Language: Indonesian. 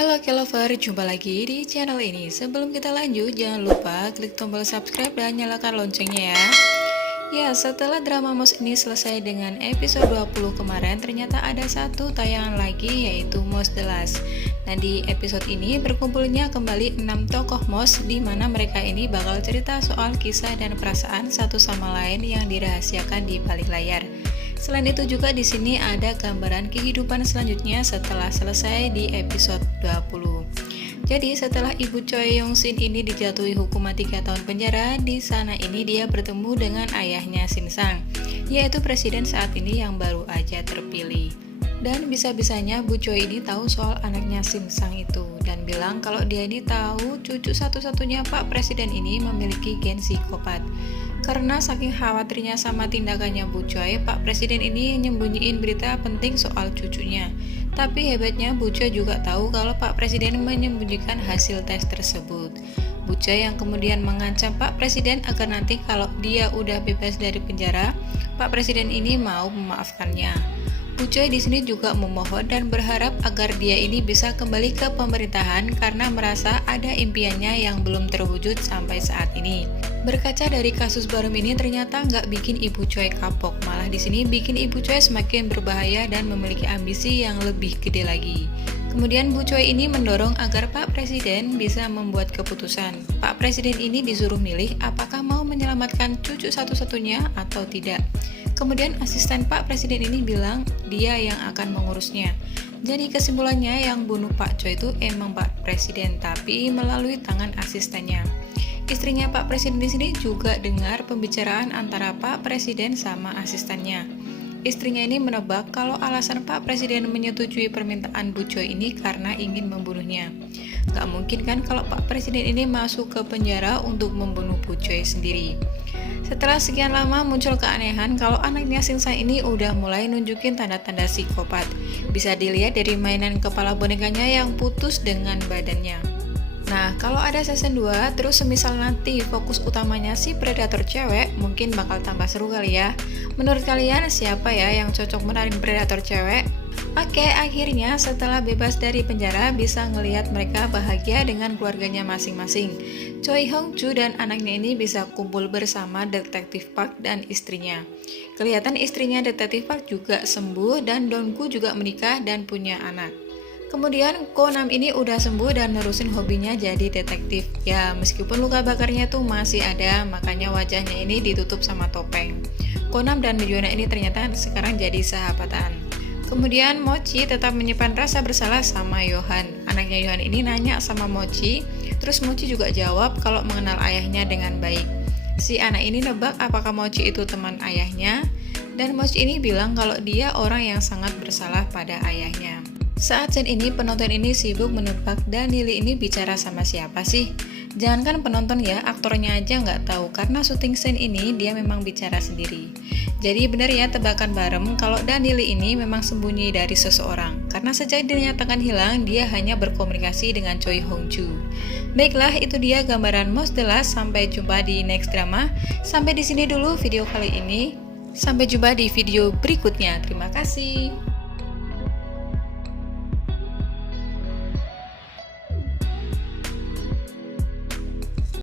Halo K-Lover, jumpa lagi di channel ini. Sebelum kita lanjut, jangan lupa klik tombol subscribe dan nyalakan loncengnya ya. Ya, setelah drama Moss ini selesai dengan episode 20 kemarin, ternyata ada satu tayangan lagi yaitu Moss The Last. Nah, di episode ini berkumpulnya kembali 6 tokoh Moss, di mana mereka ini bakal cerita soal kisah dan perasaan satu sama lain yang dirahasiakan di balik layar. Selain itu juga di sini ada gambaran kehidupan selanjutnya setelah selesai di episode 20. Jadi setelah Ibu Choi Yong Sin ini dijatuhi hukuman 3 tahun penjara, di sana ini dia bertemu dengan ayahnya Shin Sang, yaitu presiden saat ini yang baru aja terpilih. Dan bisa-bisanya Bu Choi ini tahu soal anaknya Shin Sang itu dan bilang kalau dia ini tahu cucu satu-satunya Pak Presiden ini memiliki gen psikopat. Karena saking khawatirnya sama tindakannya Bu Choi, Pak Presiden ini nyembunyiin berita penting soal cucunya. Tapi hebatnya Bu Choi juga tahu kalau Pak Presiden menyembunyikan hasil tes tersebut. Bu Choi yang kemudian mengancam Pak Presiden agar nanti kalau dia udah bebas dari penjara, Pak Presiden ini mau memaafkannya. Bu Choi di sini juga memohon dan berharap agar dia ini bisa kembali ke pemerintahan karena merasa ada impiannya yang belum terwujud sampai saat ini. Berkaca dari kasus Barum ini ternyata nggak bikin Ibu Choi kapok, malah di sini bikin Ibu Choi semakin berbahaya dan memiliki ambisi yang lebih gede lagi. Kemudian Bu Choi ini mendorong agar Pak Presiden bisa membuat keputusan. Pak Presiden ini disuruh milih apakah mau menyelamatkan cucu satu-satunya atau tidak. Kemudian asisten Pak Presiden ini bilang dia yang akan mengurusnya. Jadi kesimpulannya yang bunuh Pak Choi itu emang Pak Presiden, tapi melalui tangan asistennya. Istrinya Pak Presiden di sini juga dengar pembicaraan antara Pak Presiden sama asistennya. Istrinya ini menebak kalau alasan Pak Presiden menyetujui permintaan Bu Choi ini karena ingin membunuhnya. Gak mungkin kan kalau Pak Presiden ini masuk ke penjara untuk membunuh Bu Choi sendiri. Setelah sekian lama muncul keanehan kalau anaknya Shin Sang ini udah mulai nunjukin tanda-tanda psikopat. Bisa dilihat dari mainan kepala bonekanya yang putus dengan badannya. Nah, kalau ada season 2, terus semisal nanti fokus utamanya si predator cewek, mungkin bakal tambah seru kali ya. Menurut kalian siapa ya yang cocok meranin predator cewek? Oke, akhirnya setelah bebas dari penjara bisa ngelihat mereka bahagia dengan keluarganya masing-masing. Choi Hong Joo dan anaknya ini bisa kumpul bersama Detektif Park dan istrinya. Kelihatan istrinya Detektif Park juga sembuh dan Donggu juga menikah dan punya anak. Kemudian Ko Nam ini udah sembuh dan nerusin hobinya jadi detektif. Ya, meskipun luka bakarnya tuh masih ada, makanya wajahnya ini ditutup sama topeng. Ko Nam dan Mijuana ini ternyata sekarang jadi sahabatan. Kemudian Mochi tetap menyimpan rasa bersalah sama Yohan. Anaknya Yohan ini nanya sama Mochi, terus Mochi juga jawab kalau mengenal ayahnya dengan baik. Si anak ini nebak apakah Mochi itu teman ayahnya, dan Mochi ini bilang kalau dia orang yang sangat bersalah pada ayahnya. Saat scene ini, penonton ini sibuk menebak dan Lily ini bicara sama siapa sih? Jangankan penonton ya, aktornya aja nggak tahu karena syuting scene ini dia memang bicara sendiri. Jadi benar ya tebakan bareng kalau Danili ini memang sembunyi dari seseorang. Karena sejak dinyatakan hilang, dia hanya berkomunikasi dengan Choi Hong Joo. Baiklah, itu dia gambaran Moss The Last. Sampai jumpa di next drama. Sampai di sini dulu video kali ini. Sampai jumpa di video berikutnya. Terima kasih.